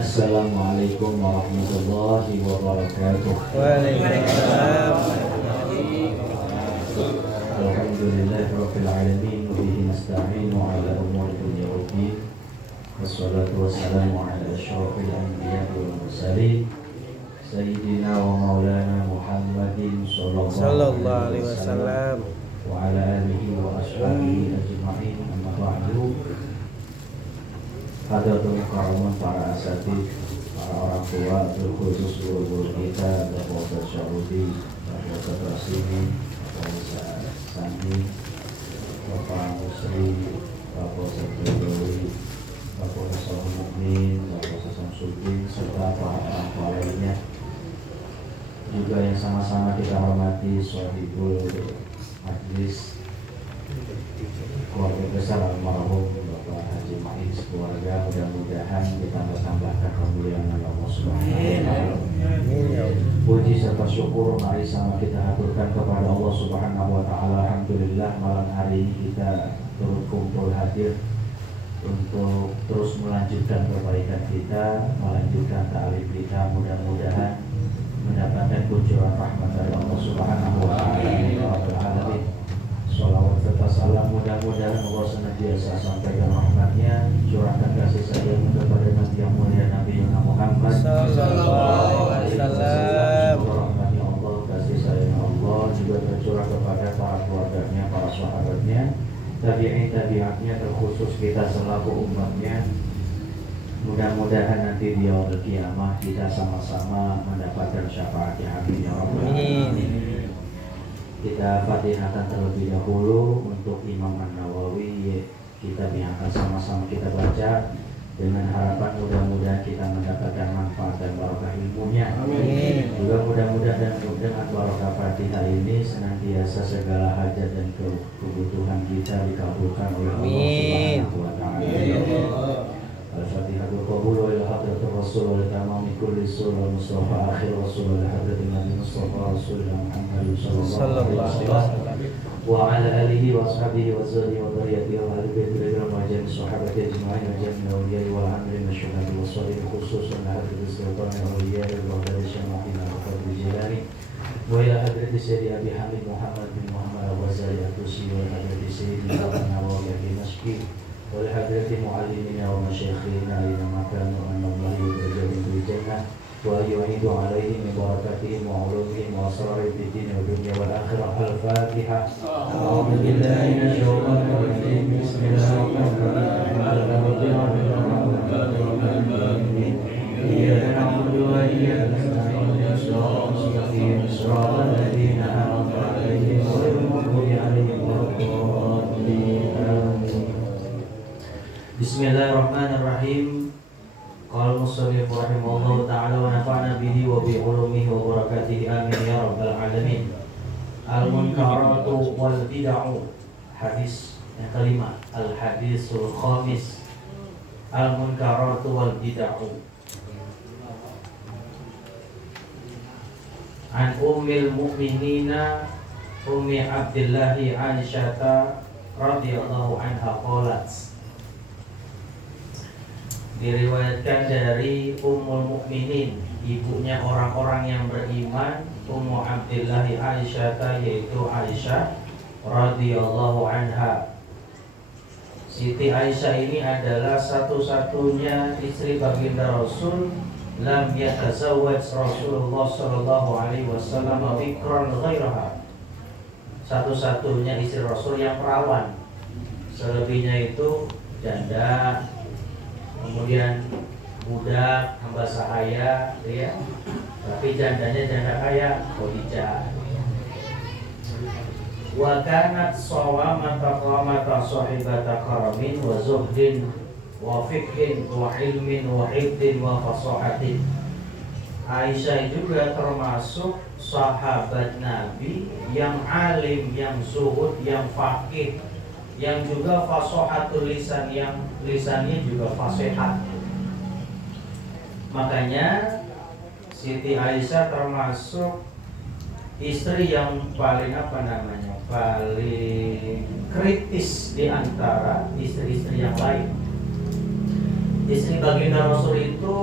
Assalamualaikum warahmatullahi wabarakatuh. Waalaikumsalam. Alhamdulillahirabbil alamin wa bihi nasta'inu ala umuri dunya waddin. Wassalatu wassalamu ala asyrofil anbiya'i wal mursalin sayyidina wa maulana Muhammadin sallallahu alaihi wasallam wa ala alihi wa ashabihi ajma'in. Amma ba'du. Hadratul mukarramun para asatidz, para orang tua, terkhusus guru-guru kita, Bapak Ustaz Syarudi, Bapak Ustaz Rasimi, Bapak Ustaz Sandi, Bapak Musri, Bapak Ustaz Jodowi, Bapak Ustaz Mukmin, Bapak Ustaz Samsudin, serta para orang tua lainnya juga yang sama-sama kita hormati, Shahibul Majlis keluarga besar almarhum Bapak Haji Ma'in sekeluarga, mudah-mudahan ditambah-tambahkan kemuliaan Allah Subhanahu wa taala. Puji serta syukur mari sama kita aturkan kepada Allah Subhanahu wa taala. Alhamdulillah malam hari ini kita turut kumpul hadir untuk terus melanjutkan kebaikan kita, melanjutkan ta'lim kita, mudah-mudahan mendapatkan kunjuran rahmat dari Allah Subhanahu wa taala. Sholawat serta salam mudah-mudahan Allah senantiasa sampaikan rahmatnya, curahkan kasih sayang kepada Nabi yang mulia Nabi Muhammad sallallahu alaihi wasallam. Rahmatnya Allah, kasih sayang Allah juga tercurah kepada para keluarganya, para sahabatnya, tabi'in-tabi'atnya, terkhusus kita selaku umatnya. Mudah-mudahan nanti di yaumul qiyamah kita sama-sama mendapatkan syafaatnya. Amin ya rabbal alamin. Kita fatihahkan terlebih dahulu untuk Imam An-Nawawi. Kita biarkan sama-sama kita baca dengan harapan mudah-mudahan kita mendapatkan manfaat dan barokah ilmunya. Amin. Juga mudah-mudahan dengan barokah Fatihah ini senantiasa segala hajat dan kebutuhan kita dikabulkan oleh Allah Subhanahu wa taala. Al-Fatihah qabul wa ila hadratir Rasul wa tamami kulli surah Mustafa akhir Rasul wa hadratin Nabi Mustafa Rasulullah Muhammad sallallahu alaihi wasallam wa ala alihi wa ashabihi wa zawjihi wa dhurriyyatihi wa ahli baitihi wa jami'i sahabati ajma'in wa jami'i awliya'i wal amri wa syuhada'i wa shalihin khususan hadratis sultan awliya'i wa baghdadi syama'ina wa qadri jilani wa ila hadrati Sayyidi Abi Hamid Muhammad bin Muhammad al-Ghazali al-Tusi wa hadrati Sayyidina An-Nawawi al-Dimashqi ولحضرة معلمنا ومشايخنا أينما كانوا أن الله يرزقهم بالجنة ويعيد عليهم من بركاتهم وعلومهم وأسرار الدين والدنيا والآخرة. الفاتحة. أعوذ بالله من الشيطان الرجيم. بسم الله الرحمن الرحيم. إياك نعبد وإياك نستعين صراط المستقيم صراط الذين أنعمت عليهم غير المغضوب عليهم ولا الضالين. Bismillahirrahmanirrahim. Qala musannif rahimahullah ta'ala wa nafa'na bihi wa bi ulumihi wa barakatihi amin ya rabbal alamin. Al-munkaratu wal bid'ah. Hadis yang kelima, al-hadisul khamis. Al-munkaratu wal bid'ah. An ummil mu'minina Ummi Abdillah Aisyah radhiyallahu anha qalat. Diriwayatkan dari Ummul Mukminin, ibunya orang-orang yang beriman, Ummu Abdillah Aisyah, yaitu Aisyah radhiyallahu anha. Siti Aisyah ini adalah satu-satunya istri baginda Rasul. Lam yatazawwaj Rasulullah sallallahu alaihi wasallam bikran ghairaha. Satu-satunya istri Rasul yang perawan. Selebihnya itu janda, kemudian budak, hamba sahaya, ya. Tapi jandanya janda kaya, Khadijah. Wa kanat shawamata qamata sahibata karamin wa zuhdin wa fiqhin wa ilmin wa hifdin wa fasahatin. Aisyah juga termasuk sahabat Nabi yang alim, yang zuhud, yang faqih, yang juga fasahatul lisan, yang lisannya juga fasihat. Makanya Siti Aisyah termasuk istri yang paling paling kritis di antara istri-istri yang lain. Istri baginda Rasul itu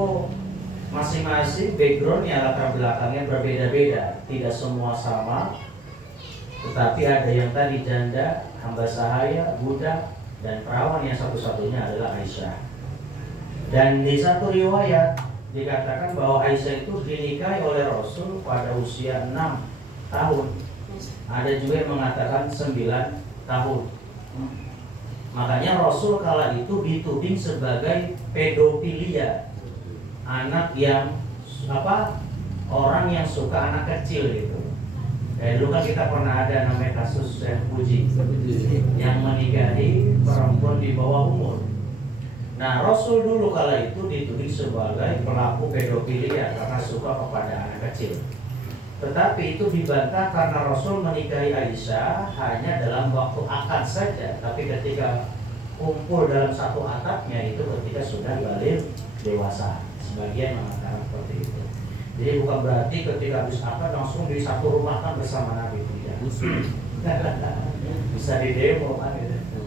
masing-masing backgroundnya, latar belakangnya berbeda-beda, tidak semua sama, tetapi ada yang tadi janda, hamba sahaya, budak, dan perawan yang satu-satunya adalah Aisyah. Dan di satu riwayat dikatakan bahwa Aisyah itu dinikahi oleh Rasul pada usia 6 tahun. Ada juga yang mengatakan 9 tahun. Makanya Rasul kala itu dituding sebagai pedofilia, anak yang orang yang suka anak kecil gitu. Dulu kan kita pernah ada namanya kasus Syekh Puji yang menikahi perempuan di bawah umur. Nah, Rasul dulu kala itu dituding sebagai pelaku pedofilia karena suka kepada anak kecil. Tetapi itu dibantah karena Rasul menikahi Aisyah hanya dalam waktu akad saja. Tapi ketika kumpul dalam satu atapnya itu ketika sudah balik dewasa. Sebagian mengatakan seperti itu. Jadi bukan berarti ketika habis akad langsung di satu rumah kan bersama Nabi, tidak. Bisa di demo kan gitu.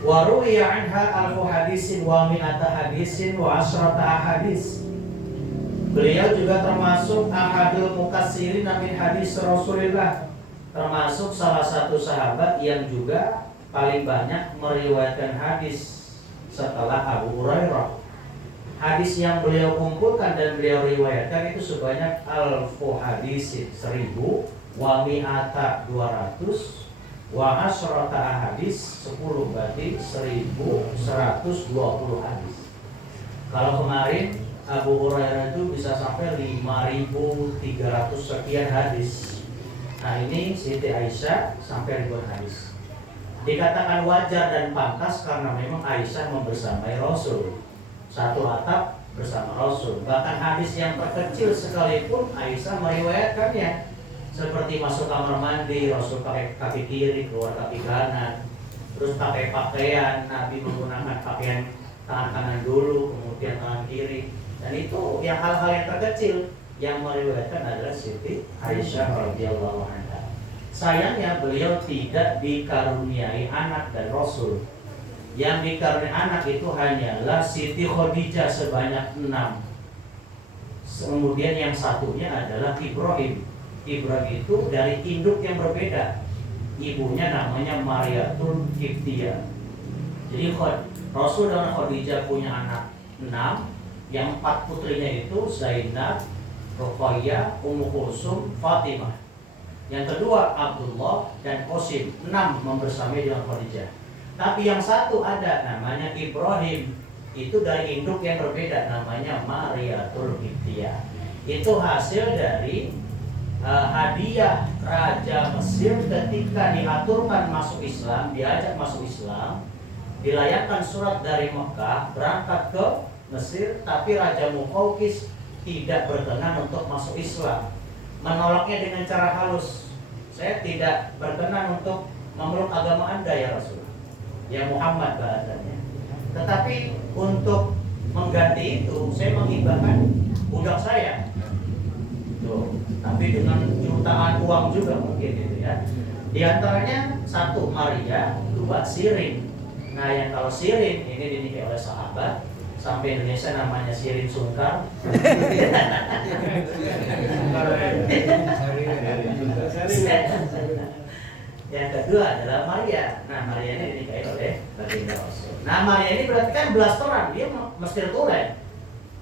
Wa ruwiya anha alfu hadisin wa mi'ata hadisin wa asyrata ahadis. Beliau juga termasuk ahadul mukassirin min hadis Rasulullah, termasuk salah satu sahabat yang juga paling banyak meriwayatkan hadis setelah Abu Hurairah. Hadis yang beliau kumpulkan dan beliau riwayatkan itu sebanyak alfu hadisin 1000, wa mi'ata 200, wa asyrata ahadis 10 berarti 1120 hadis. Kalau kemarin Abu Hurairah itu bisa sampai 5.300 sekian hadis. Nah ini Siti Aisyah sampai ribuan hadis. Dikatakan wajar dan pantas karena memang Aisyah membersamai Rasul, satu atap bersama Rasul. Bahkan hadis yang terkecil sekalipun Aisyah meriwayatkannya, seperti masuk kamar mandi Rasul pakai kaki kiri, keluar kaki kanan. Terus pakai pakaian, Nabi menggunakan pakaian tangan kanan dulu, kemudian tangan kiri. Dan itu yang hal-hal yang terkecil yang meriwayatkan adalah Siti Aisyah radhiyallahu anha. Sayangnya beliau tidak dikaruniai anak dan Rasul. Yang dikaruniai anak itu hanyalah Siti Khadijah sebanyak 6. Kemudian yang satunya adalah Ibrahim. Ibrahim itu dari induk yang berbeda. Ibunya namanya Mariatul Qibtiyah. Jadi Rasul dan Khadijah punya anak 6. Yang 4 putrinya itu Zainab, Ruqayyah, Ummu Kulsum, Fatimah. Yang kedua Abdullah dan Qasim, 6 membersamai dengan Khadijah. Tapi yang satu ada namanya Ibrahim. Itu dari induk yang berbeda, namanya Mariatul Qibtiyah. Itu hasil dari hadiah Raja Mesir ketika diaturkan masuk Islam, diajak masuk Islam, dilayangkan surat dari Mekah berangkat ke Mesir, tapi Raja Muqawqis tidak berkenan untuk masuk Islam, menolaknya dengan cara halus. Saya tidak berkenan untuk memeluk agama Anda ya Rasul, ya Muhammad bahasanya. Tetapi untuk mengganti itu saya menghibahkan budak saya. Tuh, tapi dengan jutaan uang juga mungkin gitu ya. Di antaranya 1 Maria, 2 Sirin. Nah yang kalau Sirin ini dinikahi oleh sahabat, sampai Indonesia namanya Sirin Sungkar. Yang kedua adalah Maria. Nah Maria ini dinikahi oleh baginda Rasul. Nah Maria ini berarti kan blasteran, dia Mesir tulen,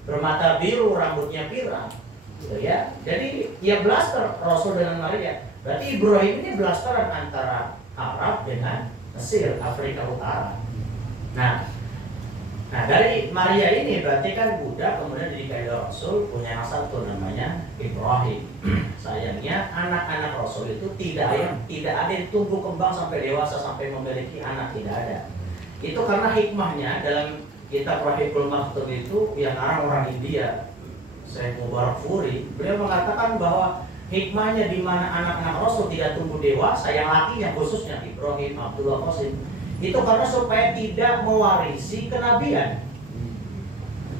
bermata biru, rambutnya pirang, gitu ya. Jadi ya blaster Rasul dengan Maria. Berarti Ibrahim ini blasteran antara Arab dengan Mesir, Afrika Utara. Nah dari Maria ini berarti kan budak, kemudian dinikahi Rasul, punya anak satu namanya Ibrahim. Sayangnya anak-anak Rasul itu tidak ada yang tumbuh kembang sampai dewasa sampai memiliki anak, tidak ada. Itu karena hikmahnya dalam kitab Rahibul Maktum itu yang orang India, Syekh Mubarak Furi, beliau mengatakan bahwa hikmahnya di mana anak-anak Rasul tidak tumbuh dewasa, yang lakinya khususnya Ibrahim, Abdullah, Qasim, itu karena supaya tidak mewarisi kenabian.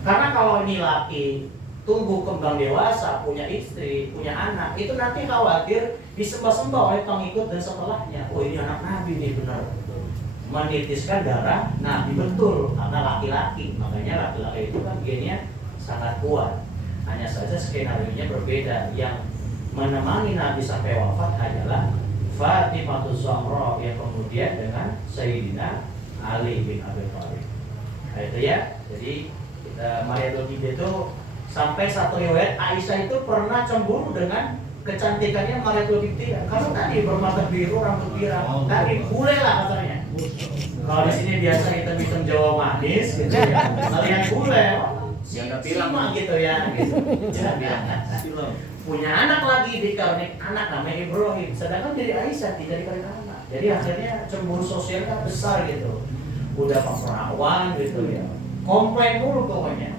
Karena kalau ini laki tumbuh kembang dewasa, punya istri, punya anak, itu nanti khawatir disembah-sembah oleh pengikut dan setelahnya. Oh ini anak Nabi nih benar, menitiskan darah Nabi, betul, karena laki-laki. Makanya laki-laki itu kan gennya sangat kuat. Hanya saja skenario-nya berbeda. Yang menemani Nabi sampai wafat adalah Fatimah Zahra, yang kemudian dengan Sayyidina Ali bin Abi Thalib. Nah itu ya. Jadi Maria Lubida itu sampai satu riwayat Aisyah itu pernah cemburu dengan kecantikannya Maria Lubida. Karena tadi bermata biru, rambut pirang, tadi bule lah katanya. Kalau di sini biasa hitam-hitam Jawa manis gitu ya. Kalian bule, sima gitu ya. Gitu. Punya anak lagi, dikaruniai anak namanya Ibrahim. Sedangkan dari Aisyah tidak dikasih anak. Jadi akhirnya cemburu sosial kan besar gitu. Udah perawan gitu ya. Komplain mulu pokoknya.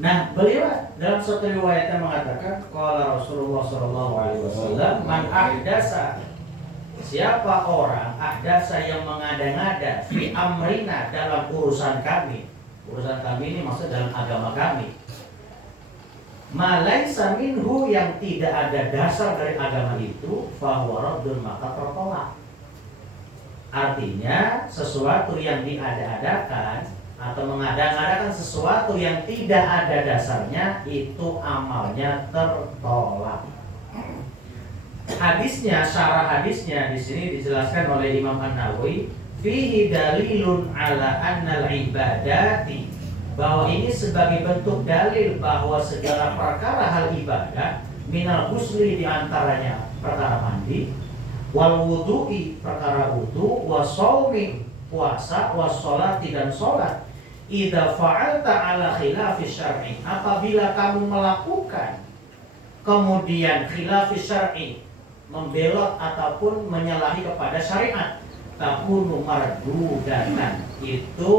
Nah, beliau dalam suatu riwayatnya mengatakan, qala Rasulullah sallallahu alaihi wasallam, man ahdasa, siapa orang ahdasa yang mengada-ngada fi amrina, dalam urusan kami. Urusan kami ini maksud dalam agama kami. Ma laisa minhu, yang tidak ada dasar dari agama itu, fa huwa raddun, maka tertolak. Artinya sesuatu yang diada-adakan atau mengada-ngadakan sesuatu yang tidak ada dasarnya, itu amalnya tertolak. Hadisnya, syarah hadisnya di sini dijelaskan oleh Imam An-Nawawi, fihi dalilun ala annal ibadati, bahwa ini sebagai bentuk dalil bahwa segala perkara hal ibadah, minal husli, diantaranya perkara mandi, wal wudu'i, perkara wudu, wasaumi, puasa, wasolati, dan sholat, idza fa'alta ala khilafi syar'i, apabila kamu melakukan kemudian khilafi syar'i, membelot ataupun menyalahi kepada syariat, takunu mardudatan, itu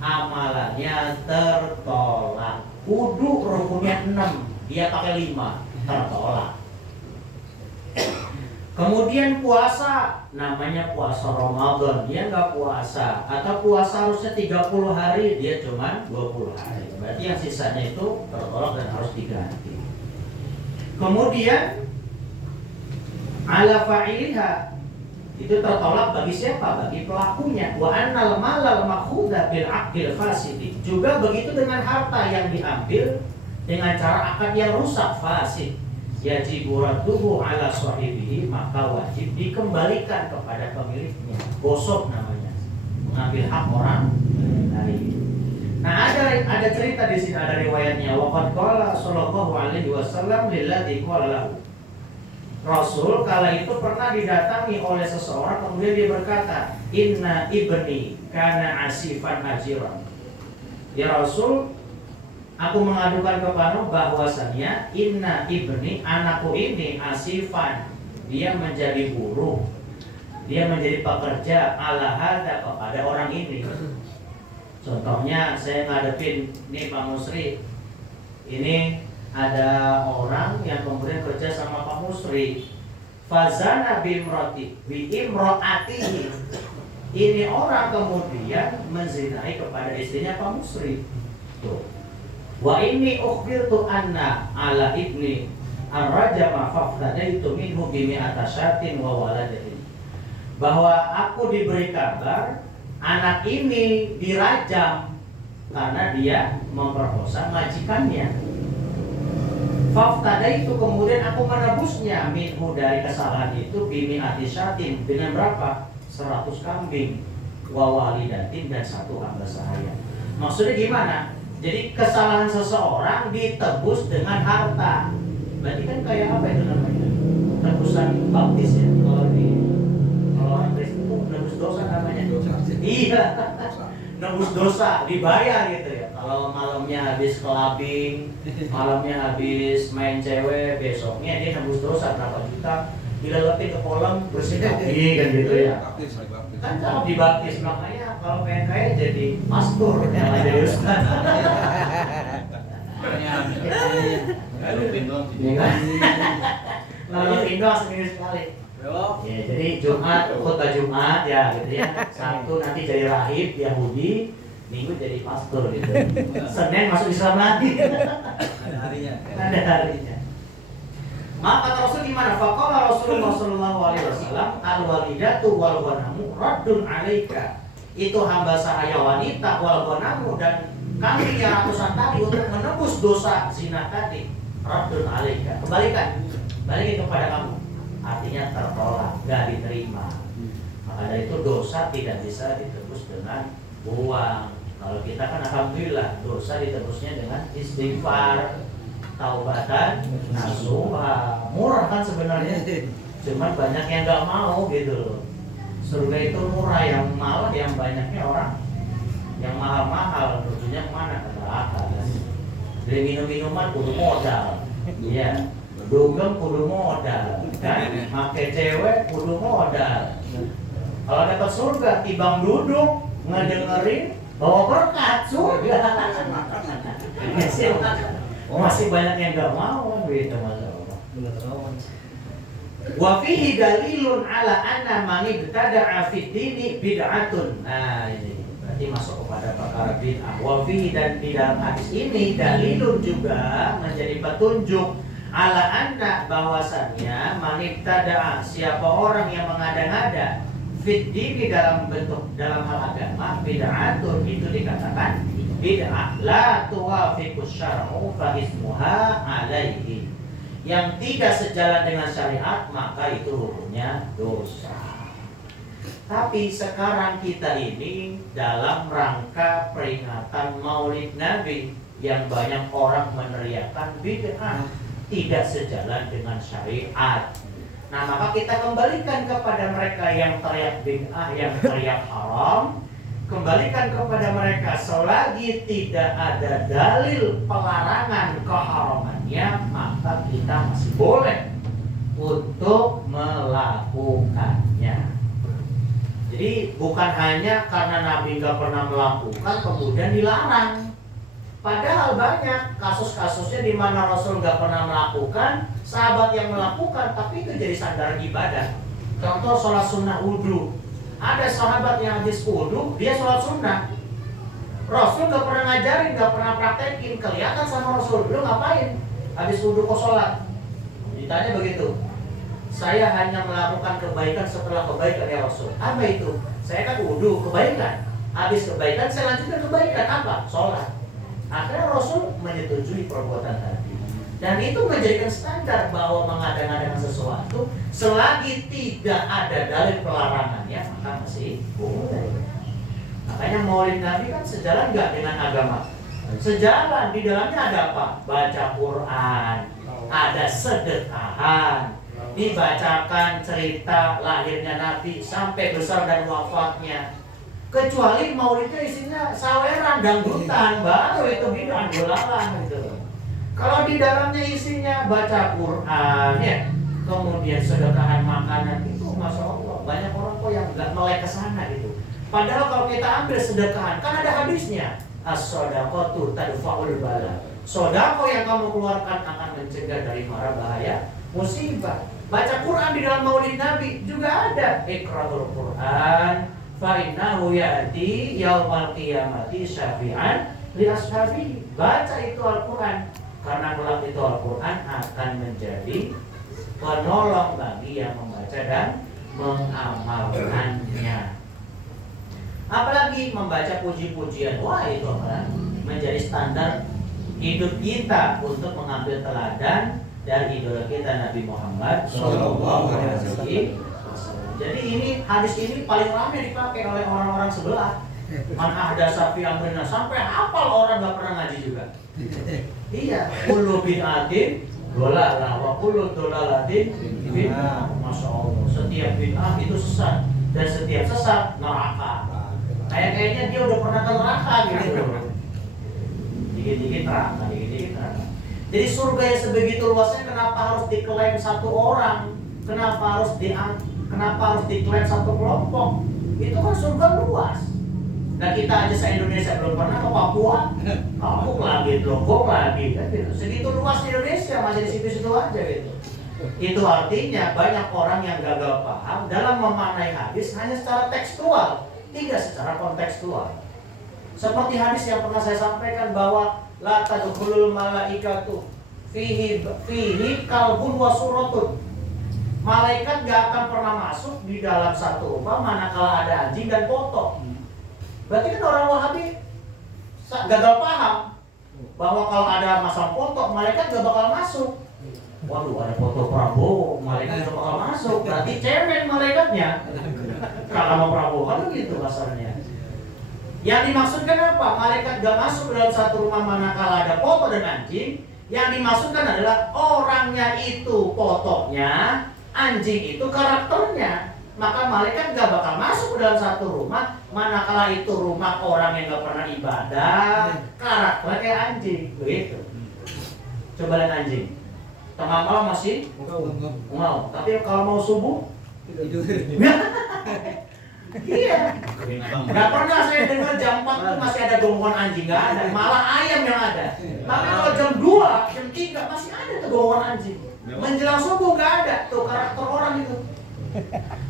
amalannya tertolak. Wudu rukunnya 6, dia pakai 5, tertolak. Kemudian puasa, namanya puasa Ramadan, dia nggak puasa. Atau puasa harusnya 30 hari, dia cuma 20 hari. Berarti yang sisanya itu tertolak dan harus diganti. Kemudian ala fa'iliha, itu tertolak bagi siapa? Bagi pelakunya. Wa annal malal makhudha bil aqdil fasidi, juga begitu dengan harta yang diambil dengan cara akad yang rusak, fasid. Yajibu radduhu ala sahibihi, maka wajib dikembalikan kepada pemiliknya. Gosok namanya, mengambil hak orang lain. Nah, ada cerita di sini, ada riwayatnya. Waqad qala sallallahu alaihi wasallam lilladzi qala lahu. Rasul kala itu pernah didatangi oleh seseorang, kemudian dia berkata, inna ibni kana asifan ajiran. Ya Rasul, aku mengadukan kepadamu bahwasannya inna ibni, anakku ini, asifan, dia menjadi buruh, dia menjadi pekerja, ala hada, kepada orang ini. Contohnya saya ngadepin nih Pak Musri, ini ada orang yang kemudian kerja sama Pak Musri, fazana bimro'atihi, ini orang kemudian menzinai kepada istrinya Pak Musri. Tuh. Wa inni ukhbirtu anna ala ibni ar-rajama faftadaitu minhu bimi'ata syatin wa waladatin, bahwa aku diberi kabar anak ini dirajam karena dia memperkosa majikannya. Faftadaitu, kemudian aku menebusnya minhu, dari kesalahan itu, bimi'ati syatin, dengan berapa? 100 kambing, wa walidatin, dan 1 hamba sahaya. Maksudnya gimana? Jadi kesalahan seseorang ditebus dengan harta. Berarti kan kayak apa itu namanya? Tebusan baptis ya. Kalau orang Kristen itu nebus dosa namanya. Iya. Nebus dosa, dibayar gitu ya. Kalau malamnya habis clubbing, malamnya habis main cewek, besoknya dia nebus dosa berapa juta, dileletin ke kolam bersih kaki kan gitu ya. Kan kalau dibaptis, makanya kalau pengen kaya jadi pastor, jangan jadi ustaz. Lalu pindah seminggu sekali. Ya, jadi Jumat khutbah Jumat ya gitu ya. Sabtu nanti jadi rahib Yahudi, Minggu jadi pastor gitu. Senin masuk Islam lagi. ada harinya. Ada harinya. Maka Rasul gimana? Faqala Rasulullah sallallahu alaihi wasallam, al-walidatu wal ghanamu raddun 'alaika. Itu hamba sahaya wanita wal ghanamu dan kambing yang ratusan tadi untuk menebus dosa zina tadi. Raddun 'alaika. Balikin kepada kamu. Artinya tertolak, enggak diterima. Maka dari itu dosa tidak bisa ditebus dengan uang. Kalau kita kan alhamdulillah dosa ditebusnya dengan istighfar, taubatan nasuha. Murah kan sebenarnya, cuman banyak yang nggak mau gitu loh. Surga itu murah, yang malah yang banyaknya orang yang mahal-mahal tujuannya kemana? Ke neraka kan. Beli minum-minuman kudu modal, iya. Dugem kudu modal, kan? Make cewek kudu modal. Kalau dapat surga, tibang duduk ngedengerin bawa berkat surga. Masih banyak yang nggak mau gitu, Masya Allah. Wa fihi dalilun ala anna man ibtada'a fid dini bid'atun. Nah, ini berarti masuk kepada perkara bid'ah. Wa fihi, dan di dalam hadis ini dalilun juga menjadi petunjuk ala anna, bahwasannya man ibtada'a, siapa orang yang mengada-ngada fid dini dalam hal agama, bid'atun, itu dikatakan bid'ah la tuwafiqus syar'u fa ismuha alaihi. Yang tidak sejalan dengan syariat maka itu hukumnya dosa. Tapi sekarang kita ini dalam rangka peringatan Maulid Nabi yang banyak orang meneriakkan bid'ah, tidak sejalan dengan syariat. Nah, maka kita kembalikan kepada mereka yang teriak bid'ah, yang teriak haram. Kembalikan kepada mereka, selagi tidak ada dalil pelarangan keharamannya, maka kita masih boleh untuk melakukannya. Jadi bukan hanya karena Nabi nggak pernah melakukan kemudian dilarang. Padahal banyak kasus-kasusnya di mana Rasul nggak pernah melakukan, sahabat yang melakukan, tapi itu jadi sandaran ibadah. Contoh sholat sunnah wudhu. Ada sahabat yang habis wudu, dia sholat sunnah. Rasul gak pernah ngajarin, gak pernah praktekin. Kelihatan sama Rasul, lu ngapain? Habis wudu kok sholat? Ditanya begitu. Saya hanya melakukan kebaikan setelah kebaikan ya Rasul. Apa itu? Saya kan wudu, kebaikan. Habis kebaikan, saya lanjutkan kebaikan. Apa? Sholat. Akhirnya Rasul menyetujui perbuatan tadi. Dan itu menjadikan standar bahwa mengada-ngadakan sesuatu selagi tidak ada dalil pelarangannya maka masih boleh. Makanya Maulid Nabi kan sejalan nggak dengan agama? Sejalan. Di dalamnya ada apa? Baca Quran, ada sedekahan, dibacakan cerita lahirnya Nabi sampai besar dan wafatnya. Kecuali Maulidnya isinya saweran, dangdutan, baru itu bid'ah bulalan gitu. Kalau di dalamnya isinya baca Quran ya, kemudian sedekahan makanan, itu Masya Allah banyak orang kok yang nggak melek ke sana gitu. Padahal kalau kita ambil sedekahan, kan ada hadisnya, as-shadaqatu tadfa'ul bala. Sedekah yang kamu keluarkan akan mencegah dari mara bahaya musibah. Baca Quran di dalam Maulid Nabi juga ada, iqra'ul Quran fa innahu ya'ti yaumal qiyamati syafi'an li ashabihi. Baca itu Al-Quran, karena kelak itu Al-Quran akan menjadi penolong bagi yang membaca dan mengamalkannya. Apalagi membaca puji-pujian, wah itu akan menjadi standar hidup kita untuk mengambil teladan dari idola kita Nabi Muhammad SAW. Jadi ini hadis ini paling ramai dipakai oleh orang-orang sebelah. Man ahdasa fi amrina, sampai hafal orang nggak pernah ngaji juga. Iya, kullu bid'atin dolalah wa kullu dolalatin bid'ah. Masya Allah, setiap bid'ah itu sesat dan setiap sesat neraka. Kayaknya dia udah pernah ke neraka gitu. Dikit-dikit neraka, dikit-dikit neraka. Jadi surga yang sebegitu luasnya, kenapa harus diklaim satu orang? Kenapa harus diklaim satu kelompok? Itu kan surga luas. Nah kita aja se-Indonesia belum pernah ke Papua, kampung lagi, Lombok lagi, kan gitu. Segitu luas Indonesia, masih di situ-situ aja gitu. Itu artinya banyak orang yang gagal paham dalam memaknai hadis hanya secara tekstual, tidak secara kontekstual. Seperti hadis yang pernah saya sampaikan bahwa la tadkhulul malaikatu fihi kalbun wa suratun. Malaikat gak akan pernah masuk di dalam satu rumah manakala ada anjing dan foto. Berarti kan orang Wahabi gagal paham bahwa kalau ada masang foto, malaikat gak bakal masuk. Waduh, ada foto Prabowo, malaikat gak bakal masuk. Berarti cemen malaikatnya. Kalau mau Prabowo kan gitu kasarnya. Yang dimaksudkan apa? Malaikat gak masuk ke dalam satu rumah manakala ada foto dan anjing. Yang dimaksudkan adalah orangnya itu fotonya, anjing itu karakternya. Maka malaikat gak bakal masuk ke dalam satu rumah manakala itu rumah orang yang gak pernah ibadah, karakternya kayak anjing. Begitu. Coba lihat anjing. Tengah malam masih mau, tapi kalau mau subuh Tidur. iya. Gak pernah saya dengar jam 4 tuh masih ada gonggongan anjing, gak ada. Malah ayam yang ada. Tapi kalau jam 2, jam 3 masih ada tuh gonggongan anjing. Menjelang subuh gak ada tuh karakter orang itu.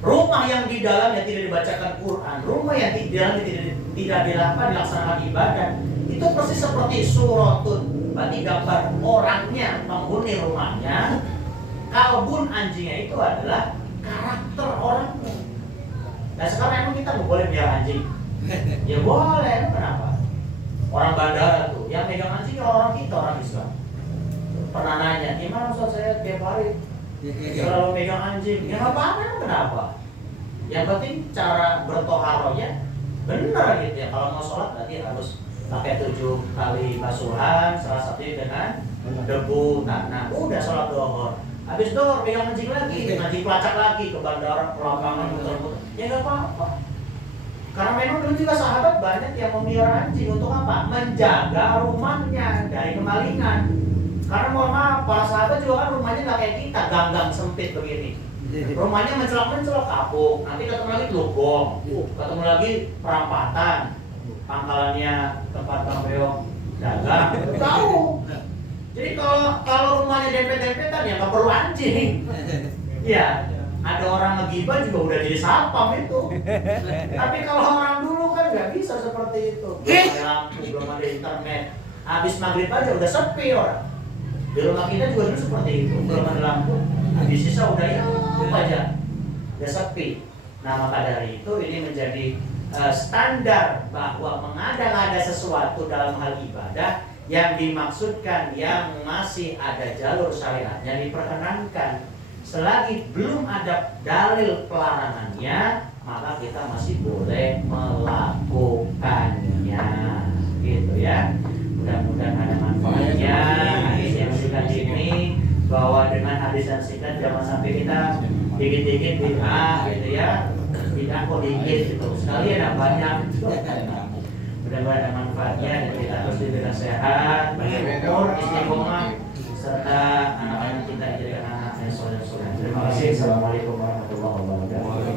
Rumah yang di dalamnya tidak dibacakan Quran, rumah yang di dalamnya tidak dilaksanakan ibadah, itu persis seperti suratun. Berarti gambar orangnya, penghuni rumahnya. Kalbun anjingnya itu adalah karakter orangnya. Nah sekarang emang kita nggak boleh biar anjing? Ya boleh, kenapa? Orang bandara tuh, yang megang anjing orang kita, orang Islam. Pernah nanya, gimana Ustaz saya tiap hari selalu megang anjing? Ya nggak apa-apa, kenapa? Yang penting cara bertoharohnya benar gitu ya. Kalau mau sholat berarti harus pakai 7 kali basuhan, salah satunya dengan debu, tanah. Udah sholat dohor. Habis dohor pegang anjing lagi, anjing pelacak lagi ke bandara, ke lapangan, muter-muter. Ya nggak apa-apa. Karena memang dulu juga sahabat banyak yang memelihara anjing untuk apa? Menjaga rumahnya dari kemalingan. Karena mohon maaf, para sahabat juga kan rumahnya nggak kayak kita, gang-gang sempit begini. Rumahnya mencelok-mencelok kapuk, nanti ketemu lagi lubong, ketemu lagi perampatan, pangkalannya tempat Bang Beong dagang, tahu. Jadi kalau rumahnya dempet-dempetan ya nggak perlu anjing. Iya, ada orang ngegibah juga udah jadi satpam itu. Tapi kalau orang dulu kan nggak bisa seperti itu. Belum ada lampu, belum ada internet. Habis maghrib aja udah sepi orang. Di rumah kita juga dulu seperti itu, belum ada lampu. Habis sisa udah ya aja, udah sepi. Nah maka dari itu ini menjadi standar bahwa mengada-ngada sesuatu dalam hal ibadah yang dimaksudkan yang masih ada jalur syariatnya diperkenankan. Selagi belum ada dalil pelarangannya, maka kita masih boleh melakukannya, gitu ya. Mudah-mudahan ada manfaatnya hadis yang singkat ini, bahwa dengan hadis yang singkat jangan sampai kita dikit-dikit bid'ah gitu ya. Bid'ah kok dikit gitu, sekali ada banyak. Mudah-mudahan ada manfaatnya dan kita terus diberikan sehat, banyak umur, istiqomah, serta anak-anak kita jadi anak-anak yang soleh-soleh. Terima kasih. Assalamualaikum warahmatullahi wabarakatuh.